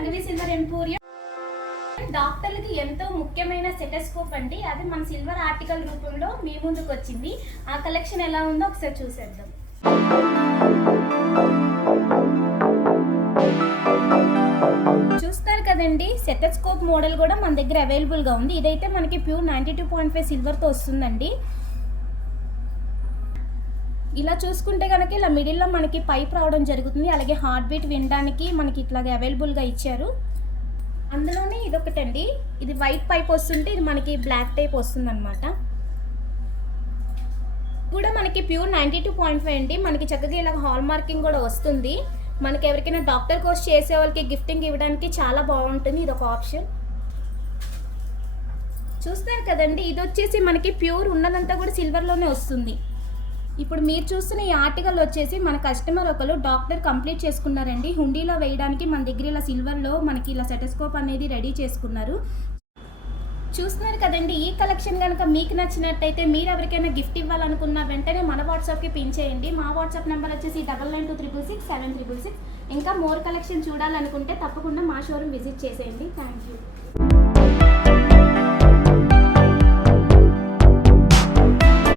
Sangavi silver emporium డాక్టర్లకి ఎంతో ముఖ్యమైన సెటస్కోప్ అండి. అది మన సిల్వర్ ఆర్టికల్ రూపంలో మీ ముందుకు వచ్చింది. ఆ కలెక్షన్ ఎలా ఉందో ఒకసారి చూసేద్దాం. చూస్తారు కదండి, సెటస్కోప్ మోడల్ కూడా మన దగ్గర అవైలబుల్గా ఉంది. ఇదైతే మనకి ప్యూర్ 92.5 సిల్వర్తో వస్తుందండి. ఇలా చూసుకుంటే కనుక ఇలా మిడిల్లో మనకి పైప్ రావడం జరుగుతుంది. అలాగే హార్ట్ బీట్ వినడానికి మనకి ఇట్లాగే అవైలబుల్గా ఇచ్చారు. అందులోనే ఇదొకటండి, ఇది వైట్ పైప్ వస్తుంటే ఇది మనకి బ్లాక్ టైప్ వస్తుంది అనమాట. కూడా మనకి ప్యూర్ 92.5 అండి. మనకి చక్కగా ఇలా హాల్ మార్కింగ్ కూడా వస్తుంది. మనకి ఎవరికైనా డాక్టర్ కోర్స్ చేసే వాళ్ళకి గిఫ్టింగ్ ఇవ్వడానికి చాలా బాగుంటుంది. ఇది ఒక ఆప్షన్. చూస్తారు కదండి, ఇది వచ్చేసి మనకి ప్యూర్ ఉన్నదంతా కూడా సిల్వర్లోనే వస్తుంది. ఇప్పుడు మీరు చూస్తున్న ఈ ఆర్టికల్ వచ్చేసి మన కస్టమర్ ఒకరు డాక్టర్ కంప్లీట్ చేసుకున్నారండి. హుండీలో వేయడానికి మన దగ్గర ఇలా సిల్వర్లో మనకి ఇలా సెటస్కోప్ అనేది రెడీ చేసుకున్నారు. చూస్తున్నారు కదండి, ఈ కలెక్షన్ కనుక మీకు నచ్చినట్టయితే మీరు ఎవరికైనా గిఫ్ట్ ఇవ్వాలనుకున్న వెంటనే మన వాట్సాప్కి పిన్ చేయండి. మా వాట్సాప్ నెంబర్ వచ్చేసి 9923667366. ఇంకా మోర్ కలెక్షన్ చూడాలనుకుంటే తప్పకుండా మా షోరూమ్ విజిట్ చేసేయండి. Thank you.